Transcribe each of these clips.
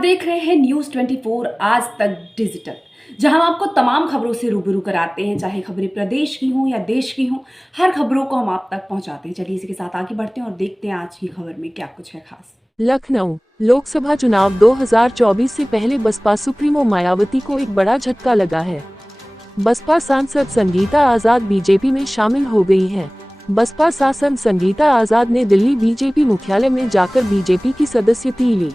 देख रहे हैं न्यूज़ 24 आज तक डिजिटल, जहां हम आपको तमाम खबरों से रूबरू कराते हैं, चाहे खबरें प्रदेश की हों या देश की हों। हर खबरों को हम आप तक पहुंचाते हैं। चलिए इसी के साथ आगे बढ़ते हैं और देखते हैं आज की खबर में क्या कुछ है खास। लखनऊ लोकसभा चुनाव 2024 से पहले बसपा सुप्रीमो मायावती को एक बड़ा झटका लगा है। बसपा सांसद संगीता आजाद बीजेपी में शामिल हो गई हैं। बसपा सांसद संगीता आजाद ने दिल्ली बीजेपी मुख्यालय में जाकर बीजेपी की सदस्यता ली।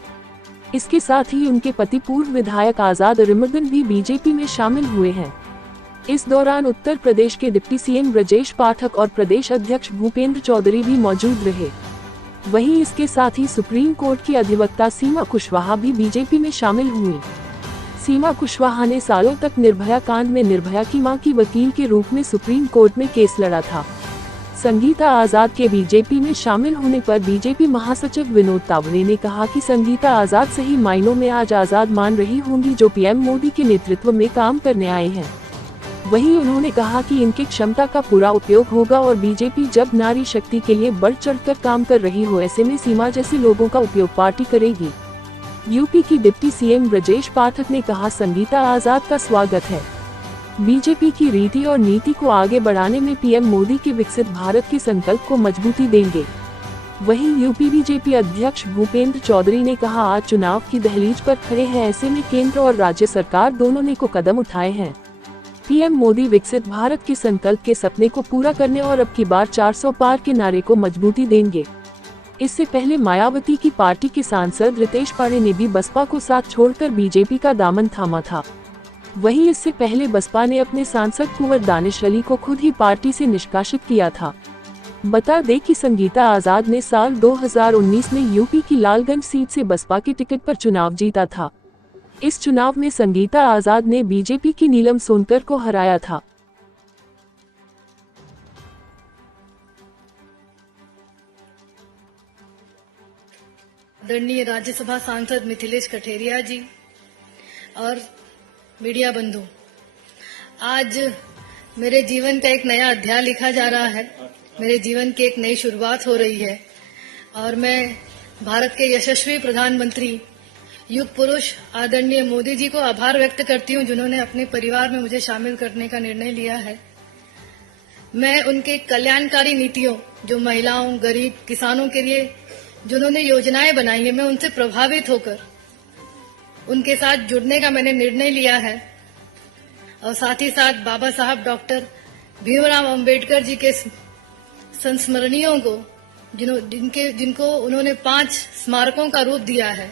इसके साथ ही उनके पति पूर्व विधायक आजाद रिमर्दन भी बीजेपी में शामिल हुए हैं। इस दौरान उत्तर प्रदेश के डिप्टी सीएम ब्रजेश पाठक और प्रदेश अध्यक्ष भूपेंद्र चौधरी भी मौजूद रहे। वहीं इसके साथ ही सुप्रीम कोर्ट की अधिवक्ता सीमा कुशवाहा भी बीजेपी में शामिल हुई। सीमा कुशवाहा ने सालों तक निर्भया कांड में निर्भया की मां की वकील के रूप में सुप्रीम कोर्ट में केस लड़ा था। संगीता आजाद के बीजेपी में शामिल होने पर बीजेपी महासचिव विनोद तावड़े ने कहा कि संगीता आजाद सही मायनों में आज आजाद मान रही होंगी, जो पीएम मोदी के नेतृत्व में काम करने आए हैं। वहीं उन्होंने कहा कि इनकी क्षमता का पूरा उपयोग होगा और बीजेपी जब नारी शक्ति के लिए बढ़ चढ़कर काम कर रही हो, ऐसे में सीमा जैसे लोगों का उपयोग पार्टी करेगी। यूपी की डिप्टी सीएम ब्रजेश पाठक ने कहा, संगीता आजाद का स्वागत है। बीजेपी की रीति और नीति को आगे बढ़ाने में पीएम मोदी के विकसित भारत के संकल्प को मजबूती देंगे। वहीं यूपी बीजेपी अध्यक्ष भूपेंद्र चौधरी ने कहा, आज चुनाव की दहलीज पर खड़े हैं, ऐसे में केंद्र और राज्य सरकार दोनों ने को कदम उठाए हैं। पीएम मोदी विकसित भारत के संकल्प के सपने को पूरा करने और अब की बार 400 पार के नारे को मजबूती देंगे। इससे पहले मायावती की पार्टी के सांसद रितेश पांडे ने भी बसपा को साथ छोड़कर बीजेपी का दामन थामा था। वहीं इससे पहले बसपा ने अपने सांसद कुंवर दानिश अली को खुद ही पार्टी से निष्कासित किया था। बता दें कि संगीता आजाद ने साल 2019 में यूपी की लालगंज सीट से बसपा के टिकट पर चुनाव जीता था। इस चुनाव में संगीता आजाद ने बीजेपी की नीलम सोनकर को हराया था। आदरणीय राज्यसभा सांसद मिथिलेश कठेरिया जी और मीडिया बंधु, आज मेरे जीवन का एक नया अध्याय लिखा जा रहा है। मेरे जीवन की एक नई शुरुआत हो रही है और मैं भारत के यशस्वी प्रधानमंत्री युग पुरुष आदरणीय मोदी जी को आभार व्यक्त करती हूं, जिन्होंने अपने परिवार में मुझे शामिल करने का निर्णय लिया है। मैं उनके कल्याणकारी नीतियों, जो महिलाओं, गरीब, किसानों के लिए जिन्होंने योजनाएं बनाई है, मैं उनसे प्रभावित होकर उनके साथ जुड़ने का मैंने निर्णय लिया है। और साथ ही साथ बाबा साहब डॉक्टर भीमराव अंबेडकर जी के संस्मरणियों को, जिनको उन्होंने 5 स्मारकों का रूप दिया है,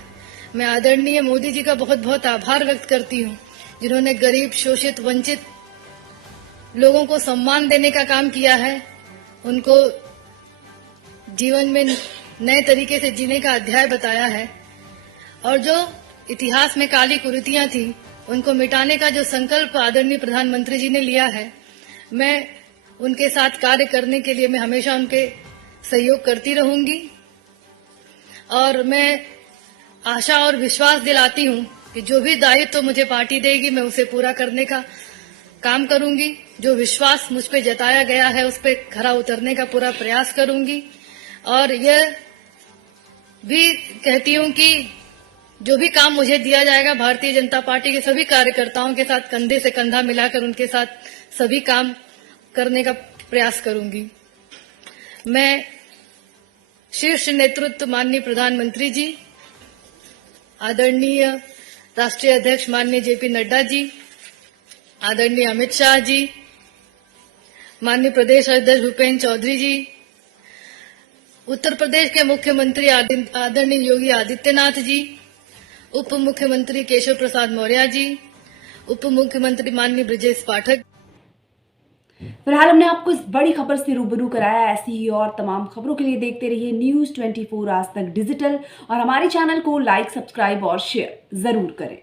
मैं आदरणीय मोदी जी का बहुत बहुत आभार व्यक्त करती हूँ, जिन्होंने गरीब, शोषित, वंचित लोगों को सम्मान देने का काम किया है, उनको जीवन में नए तरीके से जीने का अध्याय बताया है और जो इतिहास में काली कुरीतियां थी उनको मिटाने का जो संकल्प आदरणीय प्रधानमंत्री जी ने लिया है, मैं उनके साथ कार्य करने के लिए मैं हमेशा उनके सहयोग करती रहूंगी। और मैं आशा और विश्वास दिलाती हूं कि जो भी दायित्व मुझे पार्टी देगी मैं उसे पूरा करने का काम करूंगी। जो विश्वास मुझ पे जताया गया है उस पे खरा उतरने का पूरा प्रयास करूंगी। और यह भी कहती हूं कि जो भी काम मुझे दिया जाएगा, भारतीय जनता पार्टी के सभी कार्यकर्ताओं के साथ कंधे से कंधा मिलाकर उनके साथ सभी काम करने का प्रयास करूंगी। मैं शीर्ष नेतृत्व माननीय प्रधानमंत्री जी, आदरणीय राष्ट्रीय अध्यक्ष माननीय जेपी नड्डा जी, आदरणीय अमित शाह जी, माननीय प्रदेश अध्यक्ष भूपेंद्र चौधरी जी, उत्तर प्रदेश के मुख्यमंत्री आदरणीय योगी आदित्यनाथ जी, उप मुख्यमंत्री केशव प्रसाद मौर्य जी, उप मुख्यमंत्री माननीय ब्रजेश पाठक। फिलहाल हमने आपको इस बड़ी खबर से रूबरू कराया। ऐसी ही और तमाम खबरों के लिए देखते रहिए न्यूज़ 24 आज तक डिजिटल और हमारे चैनल को लाइक, सब्सक्राइब और शेयर जरूर करें।